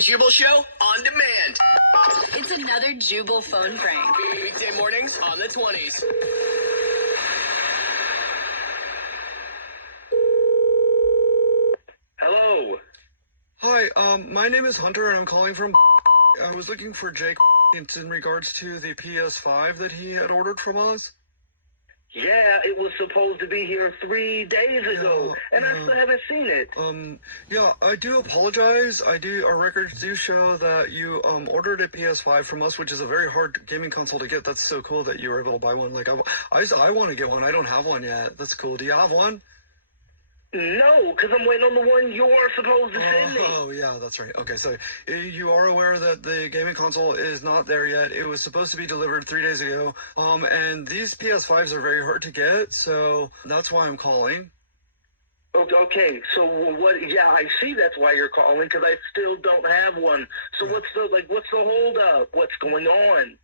Jubal Show on demand. It's another Jubal phone prank. Weekday mornings on the 20s. Hello. Hi, my name is Hunter and I'm calling from I was looking for Jake. It's in regards to the PS5 that he had ordered from us. Yeah, it was supposed to be here 3 days ago, and I still haven't seen it. Yeah, I do apologize. Our records do show that you, ordered a PS5 from us, which is a very hard gaming console to get. That's so cool that you were able to buy one. Like, I want to get one. I don't have one yet. That's cool. Do you have one? No, because I'm waiting on the one you're supposed to send me. Oh, yeah, that's right. Okay, so you are aware that the gaming console is not there yet. It was supposed to be delivered 3 days ago. And these PS5s are very hard to get, so that's why I'm calling. Okay, so what? Yeah, I see that's why you're calling, because I still don't have one. So what's the hold up? What's going on?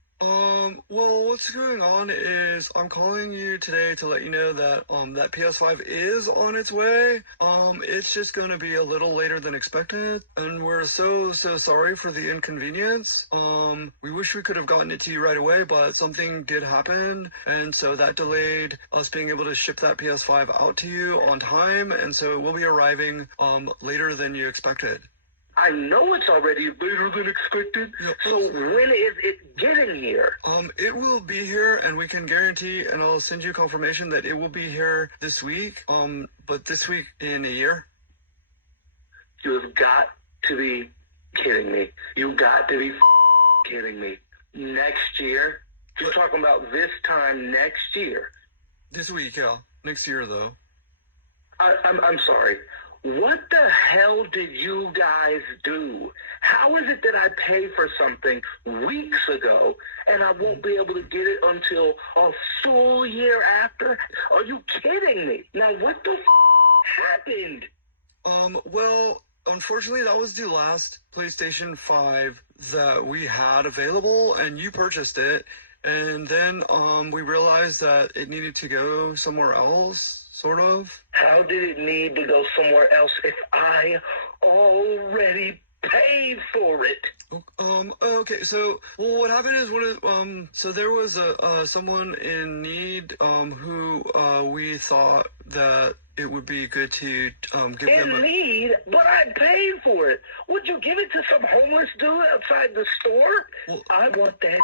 Well, what's going on is I'm calling you today to let you know that, that PS5 is on its way. It's just gonna be a little later than expected, and we're so sorry for the inconvenience. We wish we could have gotten it to you right away, but something did happen, and so that delayed us being able to ship that PS5 out to you on time, and so it will be arriving, later than you expected. I know it's already later than expected. Yeah. So when is it getting here? It will be here, and we can guarantee, and I'll send you confirmation that it will be here this week. But this week in a year. You have got to be kidding me. You got to be kidding me. Next year? You're talking about this time next year? This week, yeah. Next year, though. I'm sorry. What the hell did you guys do? How is it that I pay for something weeks ago and I won't be able to get it until a full year after? Are you kidding me? Now, what the happened? Well, unfortunately, that was the last PlayStation 5 that we had available, and you purchased it. And then, we realized that it needed to go somewhere else. Sort of. How did it need to go somewhere else if I already paid for it? Okay, so, well, what happened is so there was someone in need, who, we thought that it would be good to, give them In need? But I paid for it. Would you give it to some homeless dude outside the store? Well, I want that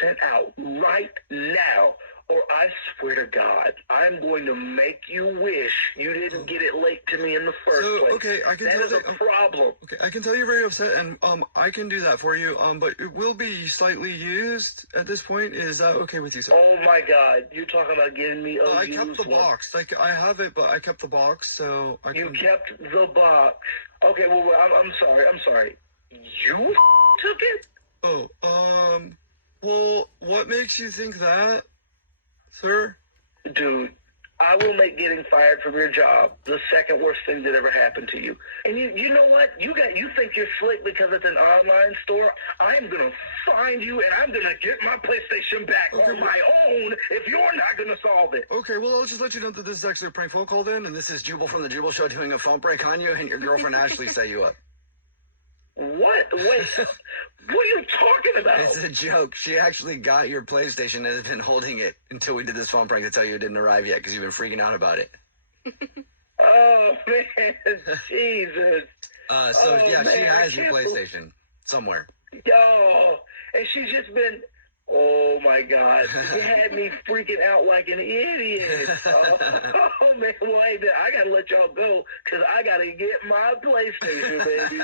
sent out right now. Or I swear to God, I'm going to make you wish you didn't get it late to me in the first place. Okay, I can that tell is a problem. Okay, I can tell you're very upset, and I can do that for you. But it will be slightly used at this point. Is that okay with you, sir? Oh my God, you're talking about giving me a I used kept the one. box. Like, I have it, but I kept the box, so I You can. kept the box. Okay, well, I'm sorry. You took it? Oh, well, what makes you think that, sir? Dude, I will make getting fired from your job the second worst thing that ever happened to you. And you know what? You think you're slick because it's an online store. I'm going to find you, and I'm going to get my PlayStation back on my own if you're not going to solve it. Okay, well, I'll just let you know that this is actually a prank phone call then, and this is Jubal from the Jubal Show doing a phone prank on you, and your girlfriend Ashley set you up. What? Wait, what are you talking about? It's a joke. She actually got your PlayStation and has been holding it until we did this phone prank to tell you it didn't arrive yet because you've been freaking out about it. Oh, man, Jesus. She has your PlayStation somewhere. Yo, and she's just been, oh my God, you had me freaking out like an idiot. Oh man, wait, I gotta let y'all go because I gotta get my PlayStation, baby.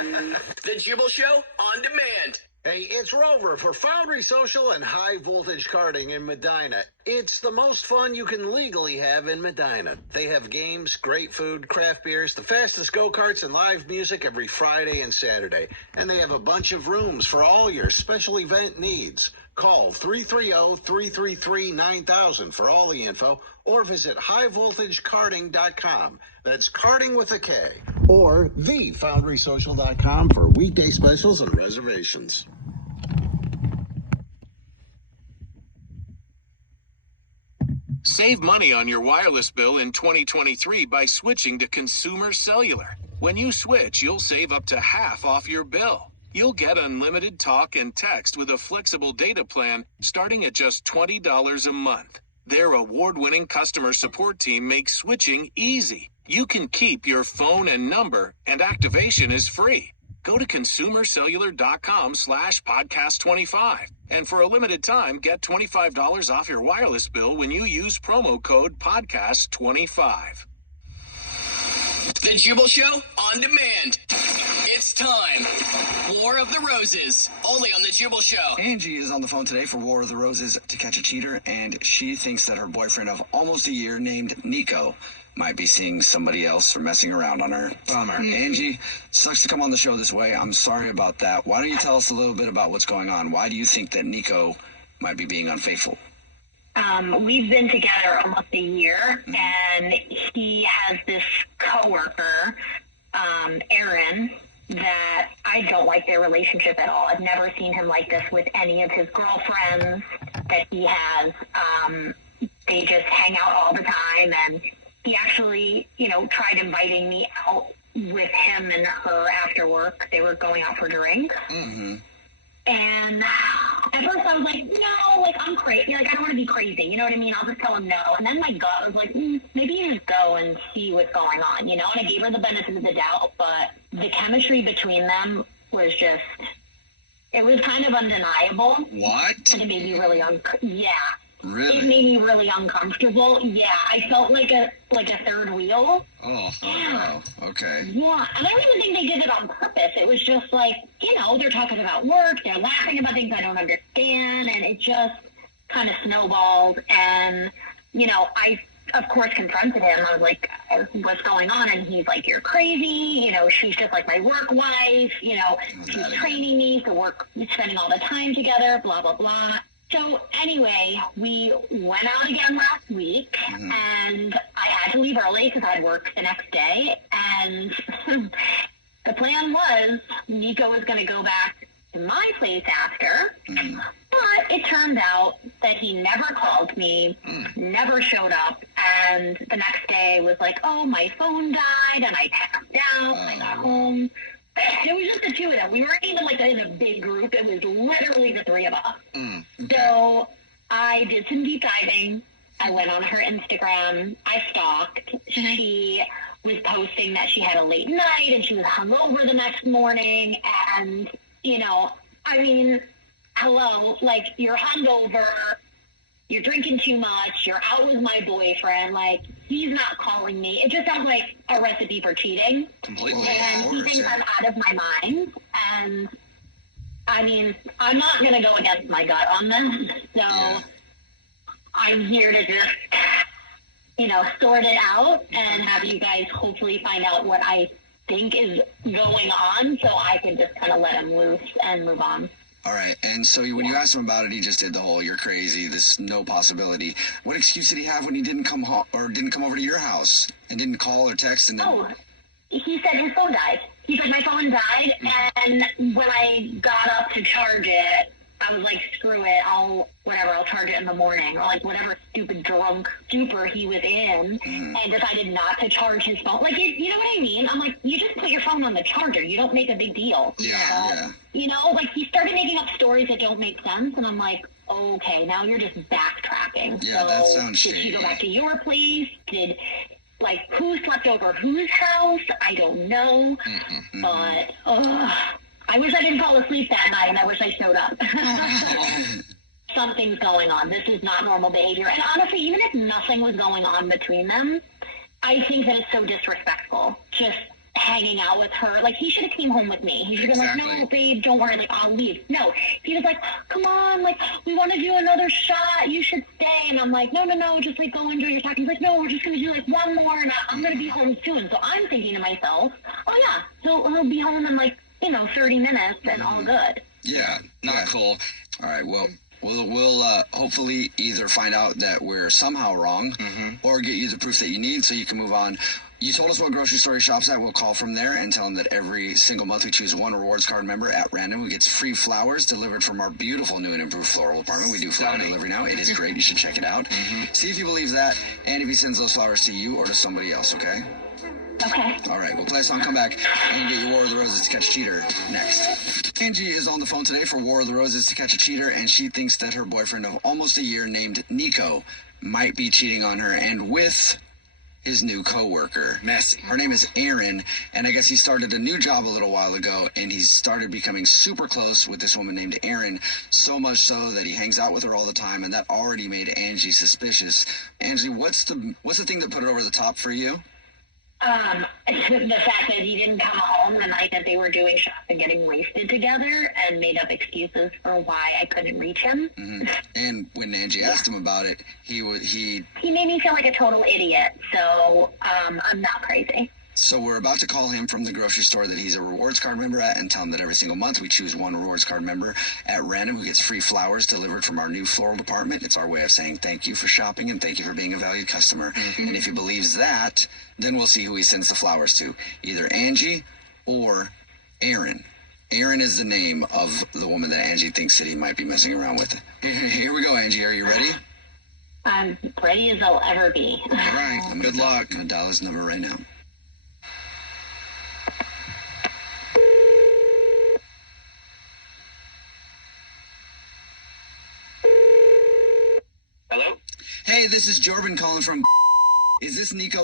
The Jubal Show on demand. Hey, it's Rover for Foundry Social and High Voltage Karting in Medina. It's the most fun you can legally have in Medina. They have games, great food, craft beers, the fastest go-karts, and live music every Friday and Saturday. And they have a bunch of rooms for all your special event needs. Call 330-333-9000 for all the info, or visit highvoltagekarting.com. That's karting with a K. Or thefoundrysocial.com for weekday specials and reservations. Save money on your wireless bill in 2023 by switching to Consumer Cellular. When you switch, you'll save up to half off your bill. You'll get unlimited talk and text with a flexible data plan starting at just $20 a month. Their award-winning customer support team makes switching easy. You can keep your phone and number, and activation is free. Go to consumercellular.com/podcast25. And for a limited time, get $25 off your wireless bill when you use promo code podcast25. The Jubal Show on demand. It's time. War of the Roses, only on The Jubal Show. Angie is on the phone today for War of the Roses to catch a cheater, and she thinks that her boyfriend of almost a year named Nico might be seeing somebody else or messing around on her. Bummer. Angie, sucks to come on the show this way. I'm sorry about that. Why don't you tell us a little bit about what's going on? Why do you think that Nico might be being unfaithful? We've been together almost a year, and he has this coworker, Aaron, that I don't like their relationship at all. I've never seen him like this with any of his girlfriends that he has. They just hang out all the time, and he actually, tried inviting me out with him and her after work. They were going out for drinks. Mm-hmm. And at first I was like, no, I'm crazy. I don't want to be crazy. You know what I mean? I'll just tell him no. And then my gut was like, maybe you just go and see what's going on, And I gave her the benefit of the doubt, but the chemistry between them was just, it was kind of undeniable. What? And it made me really yeah. Really? It made me really uncomfortable. Yeah, I felt like a third wheel. Oh, yeah. Wow. Okay. Yeah, and I don't even think they did it on purpose. It was just like, they're talking about work, they're laughing about things I don't understand, and it just kind of snowballed. And, I, of course, confronted him. I was like, what's going on? And he's like, you're crazy. She's just like my work wife. She's training me, so we're spending all the time together, blah, blah, blah. So anyway, we went out again last week, and I had to leave early because I had work the next day. And the plan was Nico was going to go back to my place after, but it turned out that he never called me, never showed up, and the next day was like, oh, my phone died, and I passed out, and I got home. It was just the two of them. We weren't even in a big group. It was literally the three of us. Okay. So I did some deep diving. I went on her Instagram. I stalked. She was posting that she had a late night and she was hungover the next morning. And, hello, you're hungover. You're drinking too much. You're out with my boyfriend. He's not calling me. It just sounds like a recipe for cheating. Completely. And he thinks I'm out of my mind. And, I'm not going to go against my gut on this. So I'm here to just, sort it out and have you guys hopefully find out what I think is going on so I can just kind of let him loose and move on. All right, and so when you asked him about it, he just did the whole "you're crazy, this no possibility." What excuse did he have when he didn't come home or didn't come over to your house and didn't call or text? And then... Oh, he said his phone died. He's like, my phone died, and when I got up to charge it, I was like, screw it, I'll charge it in the morning, or whatever stupid drunk stupor he was in, and decided not to charge his phone. You know what I mean? I'm like, you just put your phone on the charger. You don't make a big deal. Yeah. He started making up stories that don't make sense, and I'm like, okay, now you're just backtracking. Yeah, that sounds shady. Did he go back to your place? Who slept over whose house? I don't know. But, I wish I didn't fall asleep that night, and I wish I showed up. Something's going on. This is not normal behavior. And honestly, even if nothing was going on between them, I think that it's so disrespectful. Just hanging out with her. He should have came home with me. He should have been like, no, babe, don't worry. I'll leave. No. He was like, come on. We want to do another shot. You should stay. And I'm like, no. Just go enjoy your talk. He's like, no, we're just going to do one more, and I'm going to be home soon. So I'm thinking to myself, oh yeah, he'll be home in 30 minutes and all good. Yeah, not cool. All right, well, we'll hopefully either find out that we're somehow wrong or get you the proof that you need so you can move on. You told us what grocery store he shops at. We'll call from there and tell him that every single month we choose one rewards card member at random who gets free flowers delivered from our beautiful new and improved floral department. We do flower delivery now. It is great. You should check it out. See if he believes that and if he sends those flowers to you or to somebody else, okay? Okay. All right, we'll play a song, come back, and get your War of the Roses to catch a cheater next. Angie is on the phone today for War of the Roses to catch a cheater, and she thinks that her boyfriend of almost a year named Nico might be cheating on her and with his new coworker. Messy. Her name is Aaron, and I guess he started a new job a little while ago, and he started becoming super close with this woman named Aaron, so much so that he hangs out with her all the time, and that already made Angie suspicious. Angie, what's the thing that put it over the top for you? The fact that he didn't come home the night that they were doing shots and getting wasted together and made up excuses for why I couldn't reach him. Mm-hmm. And when Angie asked him about it, he made me feel like a total idiot. So I'm not crazy. So we're about to call him from the grocery store that he's a rewards card member at and tell him that every single month we choose one rewards card member at random who gets free flowers delivered from our new floral department. It's our way of saying thank you for shopping and thank you for being a valued customer. Mm-hmm. And if he believes that, then we'll see who he sends the flowers to. Either Angie or Aaron. Aaron is the name of the woman that Angie thinks that he might be messing around with. Here we go, Angie. Are you ready? I'm ready as I'll ever be. All right. Good luck. I'm going to dial his number right now. Hello? Hey, this is Jordan calling from... Is this Nico?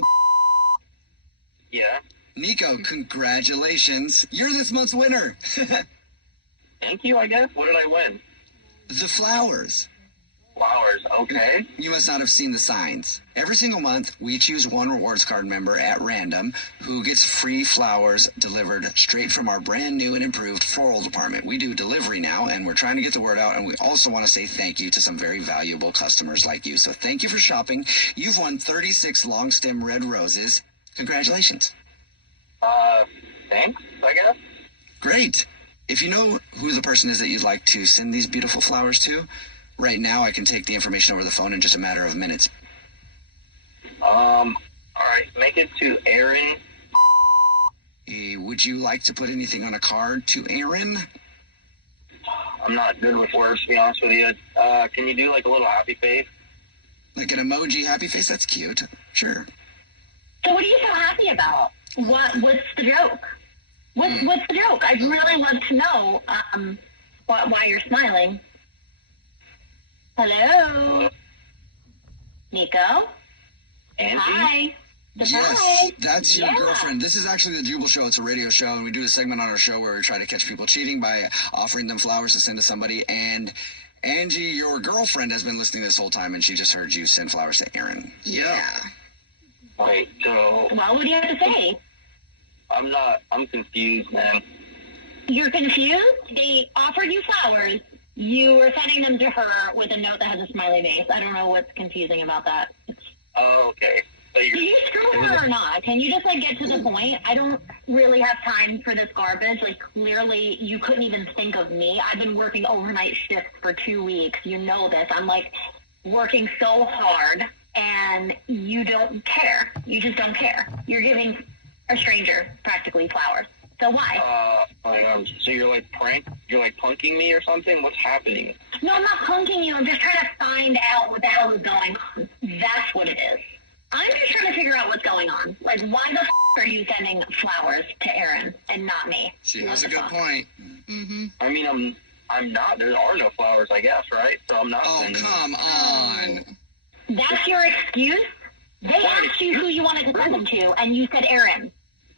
Yeah. Nico, congratulations. You're this month's winner. Thank you, I guess. What did I win? The flowers. Flowers, okay. You must not have seen the signs. Every single month, we choose one rewards card member at random who gets free flowers delivered straight from our brand new and improved floral department. We do delivery now, and we're trying to get the word out, and we also want to say thank you to some very valuable customers like you. So thank you for shopping. You've won 36 long stem red roses. Congratulations. Thanks, I guess. Great. If you know who the person is that you'd like to send these beautiful flowers to, right now I can take the information over the phone in just a matter of minutes. All right, make it to Aaron. Would you like to put anything on a card to Aaron? I'm not good with words, to be honest with you. Can you do like a little happy face? Like an emoji happy face? That's cute. Sure. So what are you so happy about? What's the joke? What's the joke? I'd really love to know why you're smiling. Hello? Nico? Angie? Hi. Yes, that's your girlfriend. This is actually the Jubal Show. It's a radio show, and we do a segment on our show where we try to catch people cheating by offering them flowers to send to somebody. And Angie, your girlfriend, has been listening this whole time, and she just heard you send flowers to Aaron. Yeah. Wait, so... Well, what do you have to say? I'm confused, man. You're confused? They offered you flowers. You were sending them to her with a note that has a smiley face. I don't know what's confusing about that. Oh, okay. So Do you screw her or not? Can you just, get to the point? I don't really have time for this garbage. Clearly, you couldn't even think of me. I've been working overnight shifts for 2 weeks. You know this. I'm, working so hard, and you don't care. You just don't care. You're giving a stranger, practically, flowers. So why? So you're you're punking me or something? What's happening? No, I'm not punking you. I'm just trying to find out what the hell is going on. That's what it is. I'm just trying to figure out what's going on. Why the are you sending flowers to Aaron and not me? She has a good point. Mm-hmm. I mean, I'm not. There are no flowers, I guess, right? So I'm not. Oh, come on. That's your excuse? They asked you who you wanted to send them to, and you said Aaron.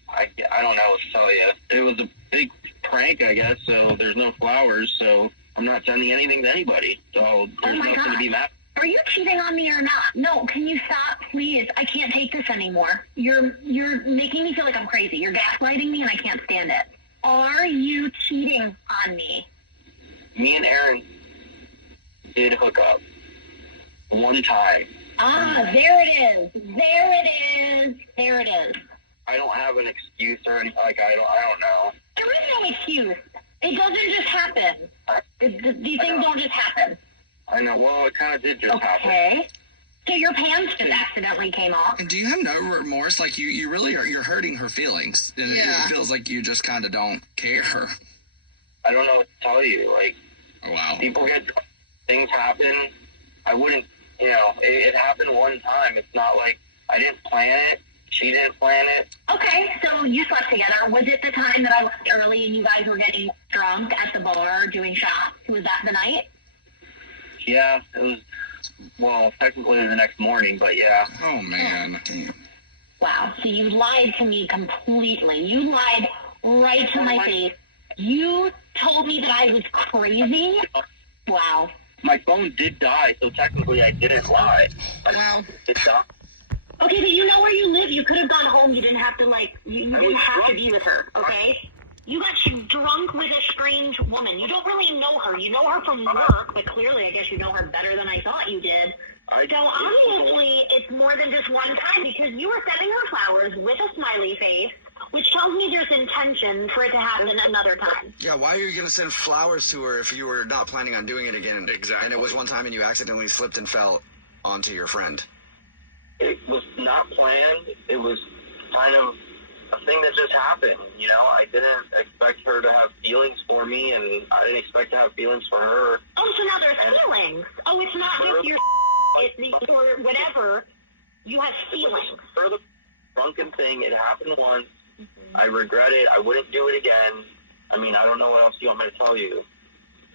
I don't know what to tell you. It was a big prank, I guess, so there's no flowers, so I'm not sending anything to anybody. So there's nothing to be mad. Are you cheating on me or not? No, can you stop, please? I can't take this anymore. You're making me feel like I'm crazy. You're gaslighting me, and I can't stand it. Are you cheating on me? Me and Aaron did hook up one time. There it is. There it is. There it is. I don't have an excuse or anything. I don't know. There is no excuse. It doesn't just happen. These things don't just happen. I know. Well, it kind of did just happen. Okay. So your pants just accidentally came off. And do you have no remorse? You really are. You're hurting her feelings, and it feels like you just kind of don't care. I don't know what to tell you. Oh, wow. People get drunk, things happen. I wouldn't. It happened one time. It's not like I didn't plan it. She didn't plan it. Okay, so you slept together. Was it the time that I left early and you guys were getting drunk at the bar doing shots? Was that the night? Yeah, it was, well, technically the next morning, but yeah. Oh, man. Damn. Wow, so you lied to me completely. You lied right to my face. You told me that I was crazy? Wow. My phone did die, so technically I didn't lie. Wow. It died. Okay, but you know where you live. You could have gone home. You didn't have to, you didn't have to be with her, okay? You got drunk with a strange woman. You don't really know her. You know her from work, but clearly I guess you know her better than I thought you did. So obviously it's more than just one time because you were sending her flowers with a smiley face, which tells me there's intention for it to happen another time. Yeah, why are you going to send flowers to her if you were not planning on doing it again? Exactly. And it was one time and you accidentally slipped and fell onto your friend. It was not planned. It was kind of a thing that just happened. You know, I didn't expect her to have feelings for me, and I didn't expect to have feelings for her. Oh, so now there's feelings. Oh, it's not just your or whatever. You have feelings. For the drunken thing, it happened once. I regret it. I wouldn't do it again. I mean, I don't know what else you want me to tell you.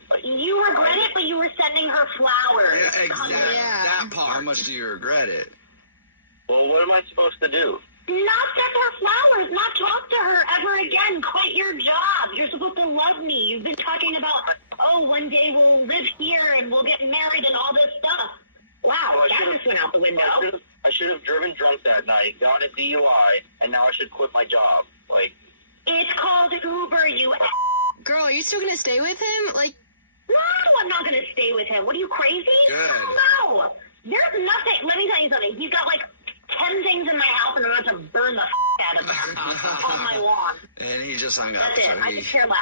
But you regret it, but you were sending her flowers. Yeah, exactly. Yeah. That part. How much do you regret it? well, what am I supposed to do? Not send her flowers, not talk to her ever again. Quit your job. You're supposed to love me. You've been talking about, oh, one day we'll live here and we'll get married and all this stuff. Wow, Well, that just went out the window. I should have driven drunk that night, gotten a DUI, and now I should quit my job. Like, It's called Uber, you Girl, are you still gonna stay with him? Like, No, I'm not going to stay with him. What are you, crazy? Good. No. There's nothing. Let me tell you something. He's got like 10 things in my house, and I'm about to burn the out of them on my lawn. And he just hung up. That's it. So I could care less.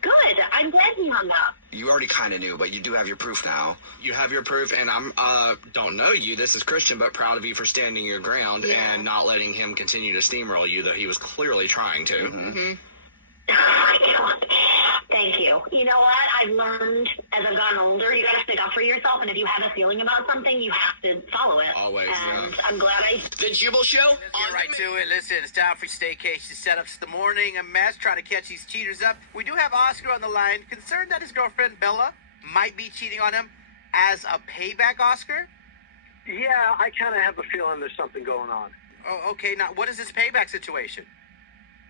Good. I'm glad he hung up. you already kind of knew, but you do have your proof now. You have your proof, and I'm don't know you. This is Christian, but proud of you for standing your ground and not letting him continue to steamroll you, though he was clearly trying to. Mm-hmm. Oh, my God. Thank you. You know what? I've learned as I've gotten older, you got to stick up for yourself, and if you have a feeling about something, you have to follow it. Always, And yeah. I'm glad I... The Jubal Show? Get right to it. Listen, it's time for staycation setups in the morning. A mess trying to catch these cheaters up. We do have Oscar on the line, concerned that his girlfriend Bella might be cheating on him as a payback, Oscar? Yeah, I kind of have a feeling there's something going on. Oh, okay. Now, what is this payback situation?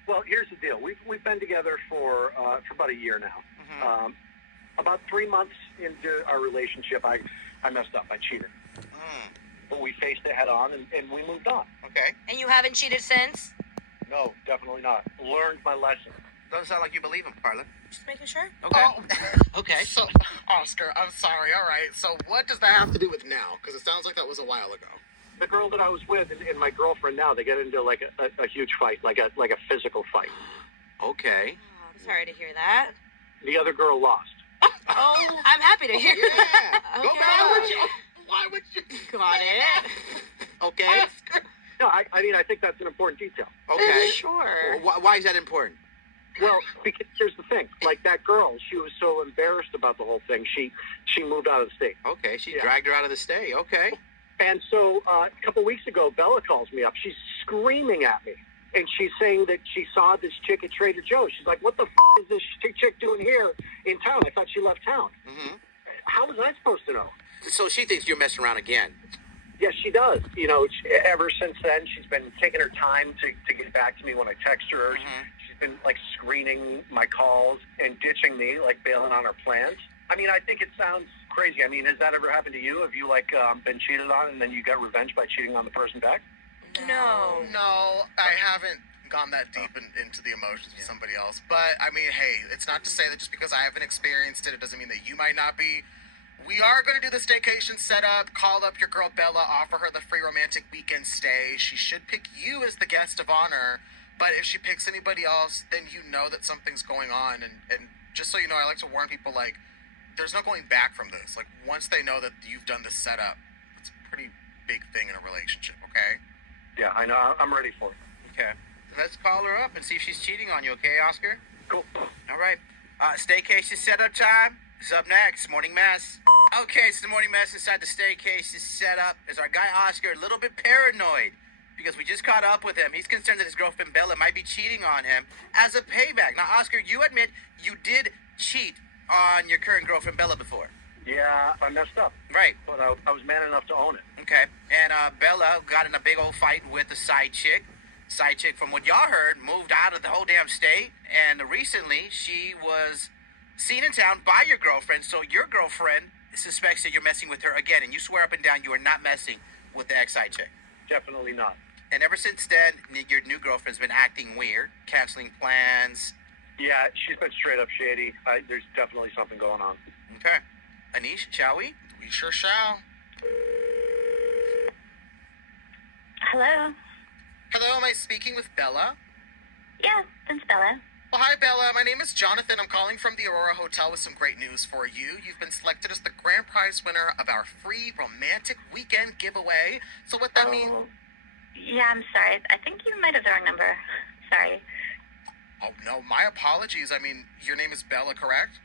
Well, here's the deal. We've been together for about a year now. Mm-hmm. About 3 months into our relationship, I messed up. I cheated. But we faced it head on, and we moved on. Okay. and you haven't cheated since? No, definitely not. Learned my lesson. Doesn't sound like you believe him, Carla. Just making sure. Okay. Oh. Okay. So, Oscar, I'm sorry. All right. So, what does that have to do with now? Because it sounds like that was a while ago. The girl that I was with and my girlfriend now, they get into like a huge fight, like a physical fight. Okay. Oh, I'm sorry to hear that. The other girl lost. Oh, I'm happy to hear that. Yeah. Okay. Go back. Why would you? Got it. Okay. No, I mean, I think that's an important detail. Okay. Sure. Why is that important? Well, because here's the thing. Like that girl, she was so embarrassed about the whole thing, she moved out of the state. Okay. She Yeah. dragged her out of the stay. Okay. And so a couple weeks ago, Bella calls me up. She's screaming at me. And she's saying that she saw this chick at Trader Joe's. She's like, what the is this chick doing here in town? I thought she left town. Mm-hmm. How was I supposed to know? So she thinks you're messing around again. Yes, she does. You know, ever since then, she's been taking her time to get back to me when I text her. Mm-hmm. She's been, like, screening my calls and ditching me, like, bailing on her plans. I mean, I think it sounds crazy. I mean, has that ever happened to you? Have you, like, been cheated on and then you got revenge by cheating on the person back? No. No, I haven't gone that deep into the emotions with somebody else. But, I mean, hey, it's not to say that just because I haven't experienced it, it doesn't mean that you might not be. We are going to do the staycation setup, call up your girl Bella, offer her the free romantic weekend stay. She should pick you as the guest of honor. But if she picks anybody else, then you know that something's going on. And just so you know, I like to warn people, like, there's no going back from this. Like, once they know that you've done this setup, it's a pretty big thing in a relationship, okay? Yeah, I know. I'm ready for it. Okay. Let's call her up and see if she's cheating on you, okay, Oscar? Cool. All right. Staycation setup time is up next. Morning Mess. Okay, it's the Morning Mess inside the Staycation setup. Is our guy Oscar a little bit paranoid? because we just caught up with him. He's concerned that his girlfriend Bella might be cheating on him as a payback. Now, Oscar, you admit you did cheat on your current girlfriend Bella before. Yeah, I messed up. Right. But I was man enough to own it. Okay. And Bella got in a big old fight with the side chick. Side chick, from what y'all heard, moved out of the whole damn state. And recently, she was seen in town by your girlfriend. So your girlfriend suspects that you're messing with her again. And you swear up and down you are not messing with the ex-side chick. Definitely not. And ever since then, your new girlfriend's been acting weird, canceling plans. Yeah, she's been straight up shady. There's definitely something going on. Okay. Anish, shall we? We sure shall. Hello. Hello, am I speaking with Bella? Yeah, it's Bella. Well, hi, Bella. My name is Jonathan. I'm calling from the Aurora Hotel with some great news for you. You've been selected as the grand prize winner of our free romantic weekend giveaway. So what that means... Yeah, I'm sorry. I think you might have the wrong number. Sorry. Oh, no, my apologies. I mean, your name is Bella, correct?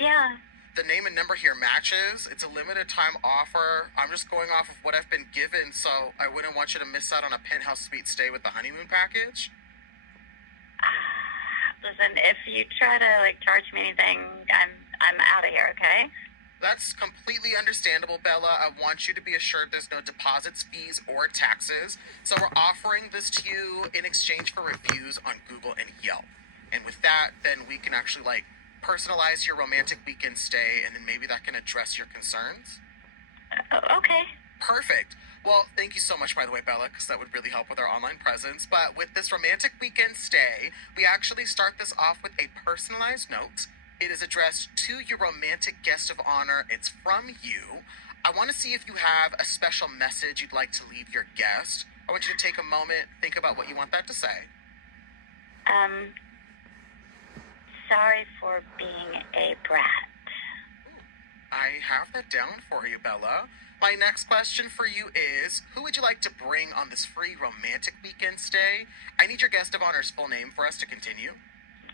Yeah. The name and number here matches. It's a limited time offer. I'm just going off of what I've been given, so I wouldn't want you to miss out on a penthouse suite stay with the honeymoon package. Listen, if you try to charge me anything, I'm out of here, okay? That's completely understandable, Bella. I want you to be assured there's no deposits, fees, or taxes. So we're offering this to you in exchange for reviews on Google and Yelp. And with that, then we can actually personalize your romantic weekend stay, and then maybe that can address your concerns. Okay. Perfect. Well, thank you so much, by the way, Bella, because that would really help with our online presence. But with this romantic weekend stay, we actually start this off with a personalized note. It is addressed to your romantic guest of honor. It's from you. I want to see if you have a special message you'd like to leave your guest. I want you to take a moment, think about what you want that to say. Sorry for being a brat. I have that down for you, Bella. My next question for you is, who would you like to bring on this free romantic weekend stay? I need your guest of honor's full name for us to continue.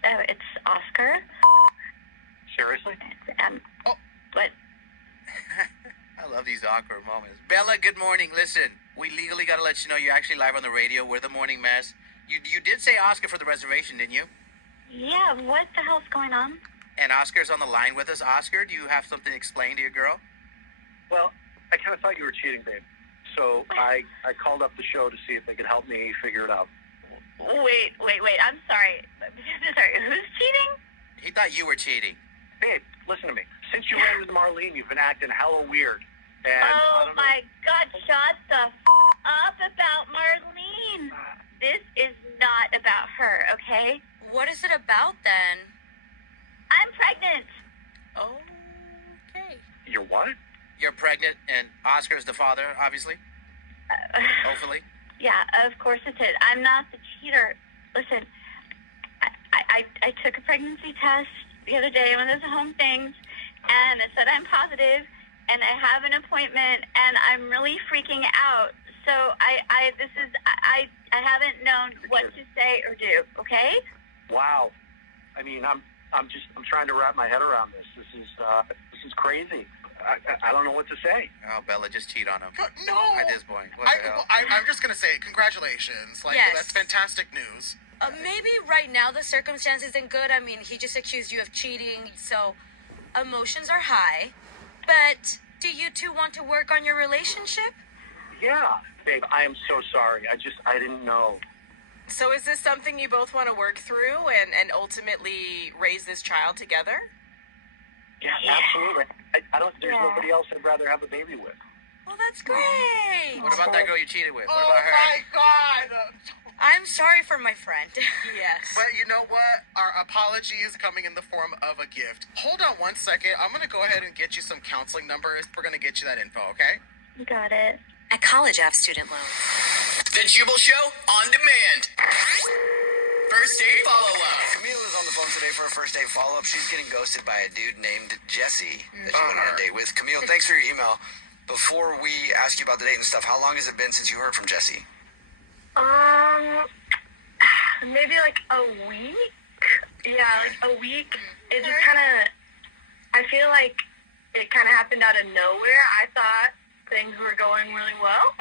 Oh, it's Oscar. Seriously? What? I love these awkward moments. Bella, good morning. Listen, we legally got to let you know you're actually live on the radio. We're the Morning Mess. You did say Oscar for the reservation, didn't you? Yeah, what the hell's going on? And Oscar's on the line with us. Oscar, do you have something to explain to your girl? Well, I kind of thought you were cheating, babe. So I called up the show to see if they could help me figure it out. Wait. I'm sorry. Sorry, who's cheating? He thought you were cheating. Babe, listen to me. Since you ran with Marlene, you've been acting hella weird. And Oh my God, shut the up about Marlene. This is not about her, okay? What is it about then? I'm pregnant. Okay. You're what? You're pregnant, and Oscar's the father, obviously. Hopefully. Yeah, of course it is. I'm not the cheater. Listen, I took a pregnancy test the other day, one of those home things, and it said I'm positive, and I have an appointment, and I'm really freaking out. So I haven't known what to say or do. Okay? Wow. I mean, I'm trying to wrap my head around this. This is crazy. I don't know what to say. Oh, Bella, just cheat on him. No. At this point. What the hell? I'm just going to say congratulations. Yes. That's fantastic news. Maybe right now the circumstance isn't good. I mean, he just accused you of cheating, so emotions are high. But do you two want to work on your relationship? Yeah, babe, I am so sorry. I didn't know. So is this something you both want to work through and ultimately raise this child together? Yeah, absolutely. There's nobody else I'd rather have a baby with. Well, that's great. What about that girl you cheated with? What Oh, about her? my God. I'm sorry for my friend. Yes. But you know what? Our apology is coming in the form of a gift. Hold on one second. I'm going to go ahead and get you some counseling numbers. We're going to get you that info, okay? You got it. A college app student loan. The Jubal Show on demand. First date follow-up. Camille is on the phone today for a first date follow-up. She's getting ghosted by a dude named Jesse that she went on a date with. Camille, thanks for your email. Before we ask you about the date and stuff, how long has it been since you heard from Jesse? Maybe a week. Yeah, a week. It just kind of, I feel like it kind of happened out of nowhere. I thought things were going really well,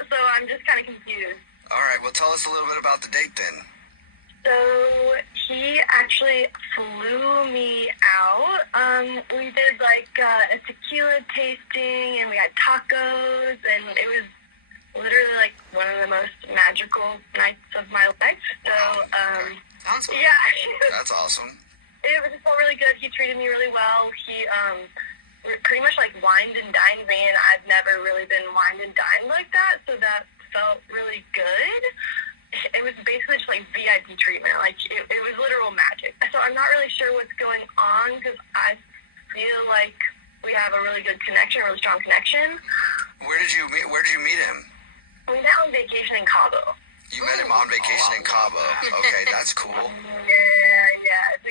so I'm just kind of confused. All right, well, tell us a little bit about the date then. So he actually flew me out. We did like a tequila tasting, and we had tacos, and it was literally like one of the most magical nights of my life. So, Sounds fun. yeah, That's awesome. it was just felt really good. He treated me really well. He pretty much like wined and dined me, and I've never really been wined and dined like that. So that felt really good. It was basically just like VIP treatment. Like it was literal magic. So I'm not really sure what's going on because I feel like we have a really good connection, a really strong connection. Where did you meet him? We met on vacation in Cabo. You met him on vacation in Cabo. Okay, that's cool. Yeah.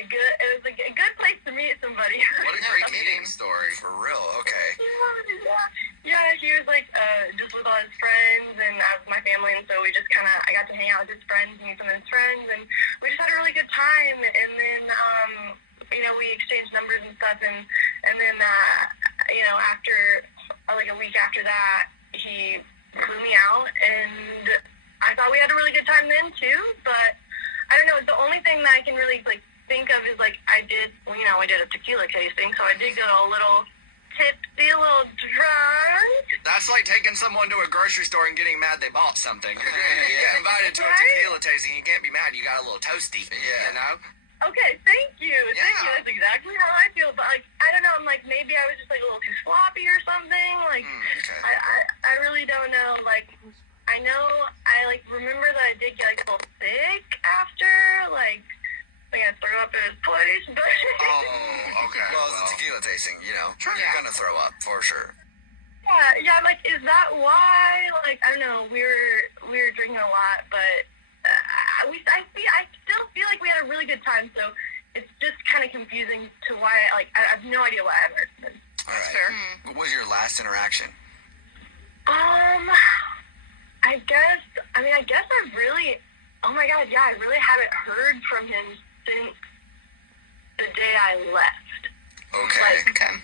It was a good place to meet somebody. What a great meeting story. For real. Okay. Yeah, he was like just with all his friends and my family, and so I got to hang out with his friends, meet some of his friends, and we just had a really good time. And then we exchanged numbers and stuff, and then after like a week after that, he flew me out, and I thought we had a really good time then too. But I don't know. The only thing that I can really like think of is like I did a tequila tasting, so I did go a little tipsy, a little drunk. That's like taking someone to a grocery store and getting mad they bought something. You get invited to a tequila tasting, you can't be mad. You got a little toasty, you know? Okay, thank you. Thank you. That's exactly how I feel. But like, I don't know. I'm like, maybe I was just like a little too sloppy or something. Like, I really don't know. Like, I know I like remember that I did get like a little sick after. Like, I got throw up at his place. But Oh, okay. Well, it's a tequila tasting, you know. Sure. You're gonna throw up for sure. Yeah. I'm like, is that why? Like, I don't know. We were drinking a lot, but I still feel like we had a really good time. So it's just kind of confusing to why. Like, I have no idea why I'm hurt. All right. Fair. What was your last interaction? I guess I really. Oh my God, yeah, I really haven't heard from him since the day I left. Okay. Okay.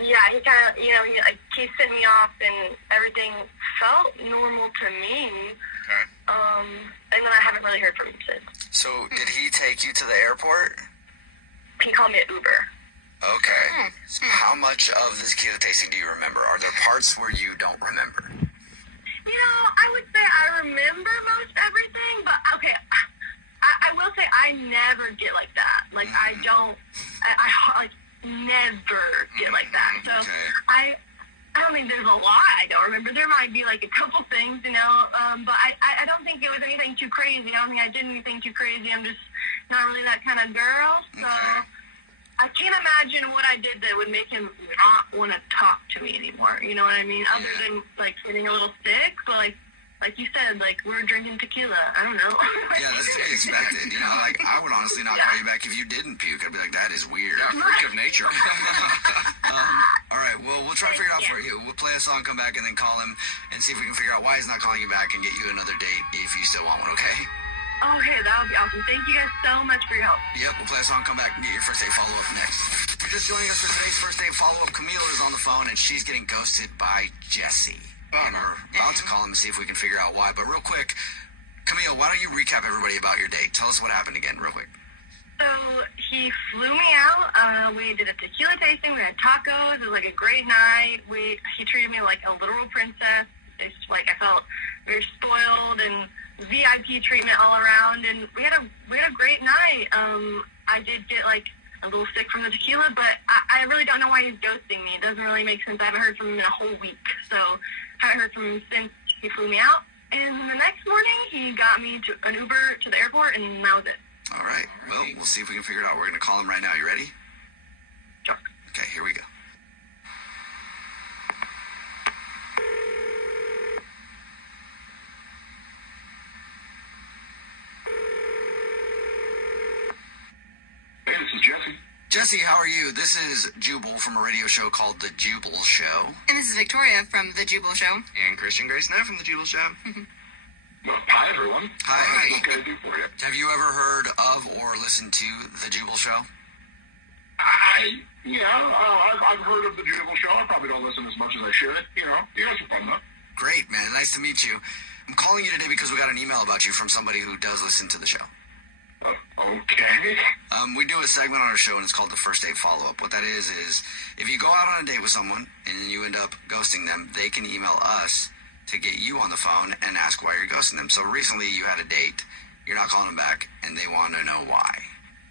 Yeah, he kind of, he sent me off and everything felt normal to me. Okay. And then I haven't really heard from him since. So, did he take you to the airport? He called me an Uber. Okay. So how much of the tequila tasting do you remember? Are there parts where you don't remember? I would say I remember most everything, but okay, I will say I never get like that. Like, I don't, I never get like that. So, I don't think there's a lot I don't remember. There might be like a couple things, but I don't think it was anything too crazy. I don't think I did anything too crazy. I'm just not really that kind of girl. So I can't imagine what I did that would make him not want to talk to me anymore. You know what I mean? Other than like getting a little sick, but like you said, like we're drinking tequila. I don't know. Yeah, that's to be expected. Like I would honestly not call you back if you didn't puke. I'd be like, that is weird. Yeah, freak of nature. All right, well, we'll try to figure it out for you. We'll play a song, come back, and then call him and see if we can figure out why he's not calling you back and get you another date if you still want one, okay? Okay, that would be awesome. Thank you guys so much for your help. Yep, we'll play a song, come back, and get your first date follow-up next. If you're just joining us for today's first date follow-up, Camille is on the phone, and she's getting ghosted by Jesse. And we're about to call him and see if we can figure out why. But real quick, Camille, why don't you recap everybody about your date? Tell us what happened again, real quick. So he flew me out. We did a tequila tasting. We had tacos. It was like a great night. He treated me like a literal princess. It's like I felt very spoiled and VIP treatment all around. And we had a great night. I did get like a little sick from the tequila, but I really don't know why he's ghosting me. It doesn't really make sense. I haven't heard from him in a whole week. So haven't heard from him since he flew me out. And the next morning, he got me to an Uber to the airport, and that was it. All right. Well, we'll see if we can figure it out. We're going to call him right now. You ready? Sure. Okay, here we go. Hey, this is Jesse. Jesse, how are you? This is Jubal from a radio show called The Jubal Show. And this is Victoria from The Jubal Show. And Christian Grace Knight from The Jubal Show. Well, hi, everyone. Hi. What can I do for you? Have you ever heard of or listened to The Jubal Show? I've heard of The Jubal Show. I probably don't listen as much as I should. You guys are fun, though. Great, man. Nice to meet you. I'm calling you today because we got an email about you from somebody who does listen to the show. Okay. We do a segment on our show, and it's called the First Date Follow-Up. What that is if you go out on a date with someone and you end up ghosting them, they can email us to get you on the phone and ask why you're ghosting them. So recently you had a date, you're not calling them back, and they want to know why.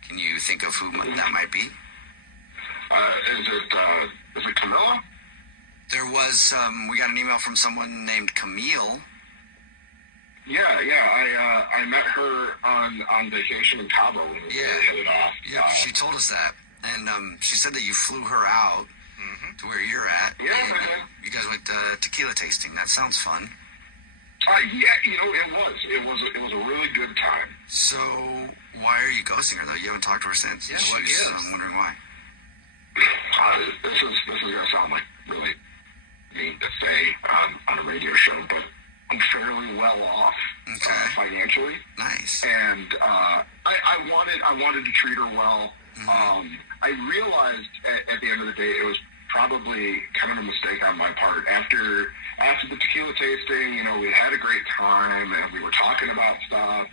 Can you think of who that might be? Is it Camilla? There was, we got an email from someone named Camille. Yeah. I met her on vacation in Cabo when we headed off. Yeah, she told us that. And she said that you flew her out to where you're at. Yeah, you guys went tequila tasting. That sounds fun. It was a really good time. So why are you ghosting her though? You haven't talked to her since. Yeah, she is. I'm wondering why. This is gonna sound like really mean to say on a radio show, but I'm fairly well off financially. Nice. And I wanted to treat her well. I realized at the end of the day it was probably kind of a mistake on my part. After the tequila tasting, we had a great time and we were talking about stuff.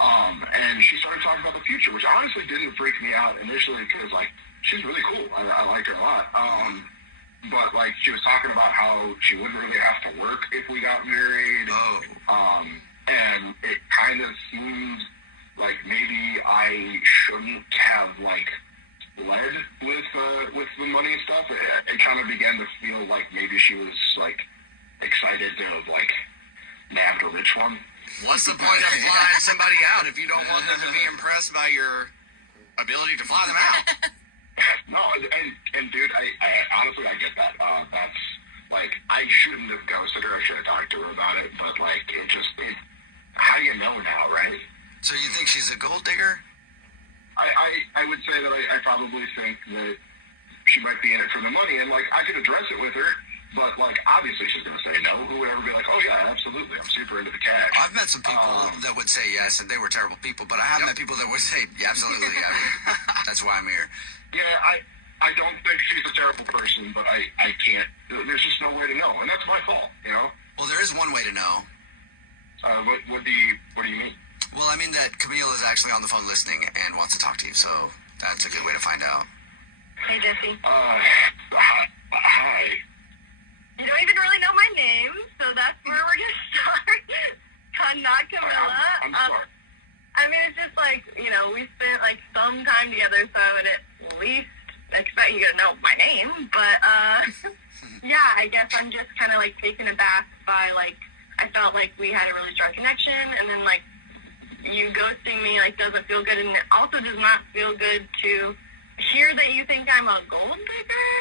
And she started talking about the future, which honestly didn't freak me out initially because she's really cool. I like her a lot. But she was talking about how she wouldn't really have to work if we got married. And it kind of seemed like maybe I shouldn't have led with the money and stuff. It kind of began to feel like maybe she was excited to have nabbed a rich one. What's the point of flying somebody out if you don't want them to be impressed by your ability to fly them out? No, and dude, I honestly I get that. That's I shouldn't have ghosted her. I should have talked to her about it. But how do you know now, right? So you think she's a gold digger? I would say that I probably think that she might be in it for the money, and I could address it with her. But obviously she's gonna say no. Who would ever be like, oh yeah, absolutely, I'm super into the cash. I've met some people that would say yes, and they were terrible people. But I have met people that would say, yeah, absolutely, that's why I'm here. Yeah, I don't think she's a terrible person, but I can't. There's just no way to know, and that's my fault, Well, there is one way to know. What do you mean? Well, I mean that Camille is actually on the phone listening and wants to talk to you, so that's a good way to find out. Hey, Jesse. Hi. You don't even really know my name, so that's where we're gonna start. Not Camilla. I'm sorry. I mean, it's just we spent some time together, so I would at least expect you to know my name. But yeah, I guess I'm just kind of taken aback by I felt like we had a really strong connection, and then you ghosting me doesn't feel good, and it also does not feel good to hear that you think I'm a gold digger.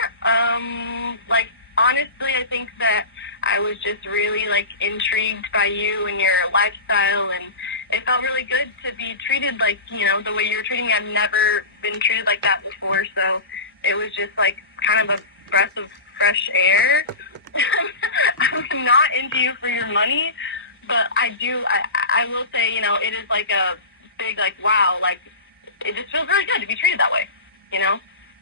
Honestly, I think that I was just really intrigued by you and your lifestyle, and it felt really good to be treated the way you were treating me. I've never been treated like that before, so it was just kind of a breath of fresh air. I'm not into you for your money, but I will say, it is a big wow, it just feels really good to be treated that way,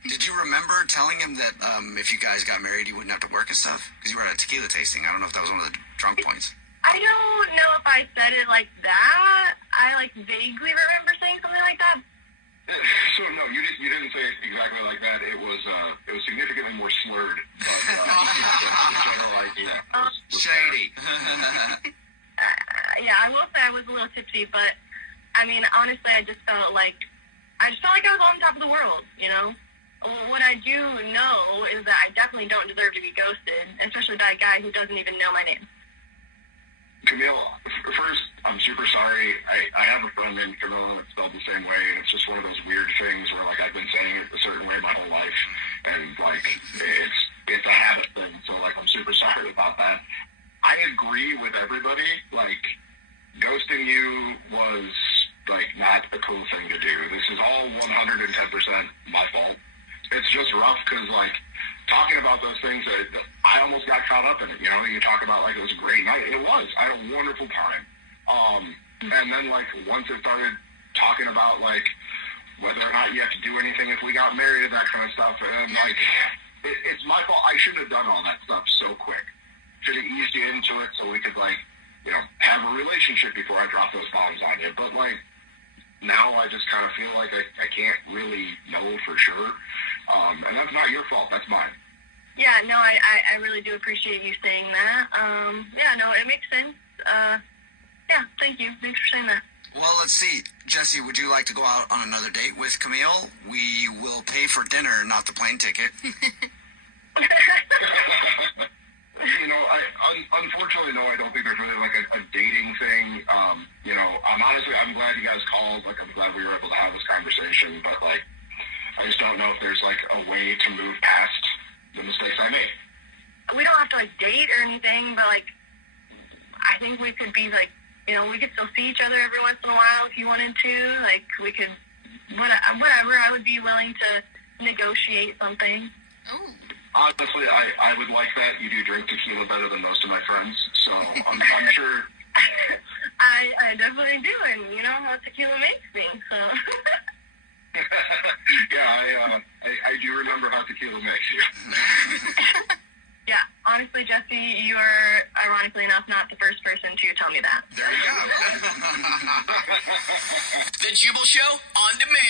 Did you remember telling him that if you guys got married, you wouldn't have to work and stuff? Because you were at a tequila tasting. I don't know if that was one of the drunk points. I don't know if I said it like that. I vaguely remember saying something like that. So no, you didn't say it exactly like that. It was significantly more slurred. But the general idea was shady. Yeah, I will say I was a little tipsy, but I mean, honestly, I just felt like I was on top of the world, What I do know is that I definitely don't deserve to be ghosted, especially by a guy who doesn't even know my name. Camille, first, I'm super sorry. I have a friend named Camille that's spelled the same way, and it's just one of those weird things where I've been saying it a certain way my whole life, and it's a habit thing. So I'm super sorry about that. I agree with everybody. Ghosting you was not a cool thing to do. This is all 110% my fault. It's just rough because talking about those things, I almost got caught up in it. You talk about it was a great night. It was. I had a wonderful time. And then once it started talking about whether or not you have to do anything if we got married, that kind of stuff, and it's my fault. I shouldn't have done all that stuff so quick. Should have eased you into a relationship before I drop those bombs on you. But like now, I just kind of feel like I can't really know for sure, and that's not your fault. That's mine. Yeah, no, I really do appreciate you saying that. Yeah, no, it makes sense. Yeah, thank you. Thanks for saying that. Well, let's see. Jesse, would you like to go out on another date with Camille? We will pay for dinner, not the plane ticket. You know, unfortunately, no, I don't think there's really like a dating thing. You know, I'm glad you guys called. Like, I'm glad we were able to have this conversation. But like, I just don't know if there's like a way to move past the mistakes I made. We don't have to like date or anything, but like, I think we could be like, you know, we could still see each other every once in a while if you wanted to. Like, we could, whatever. I would be willing to negotiate something. Oh. Honestly, I would like that. You do drink tequila better than most of my friends, so I'm sure. I definitely do, and you know how tequila makes me, so. Yeah, I do remember how tequila makes you. Yeah, honestly, Jesse, you are, ironically enough, not the first person to tell me that. There you go. The Jubal Show on demand.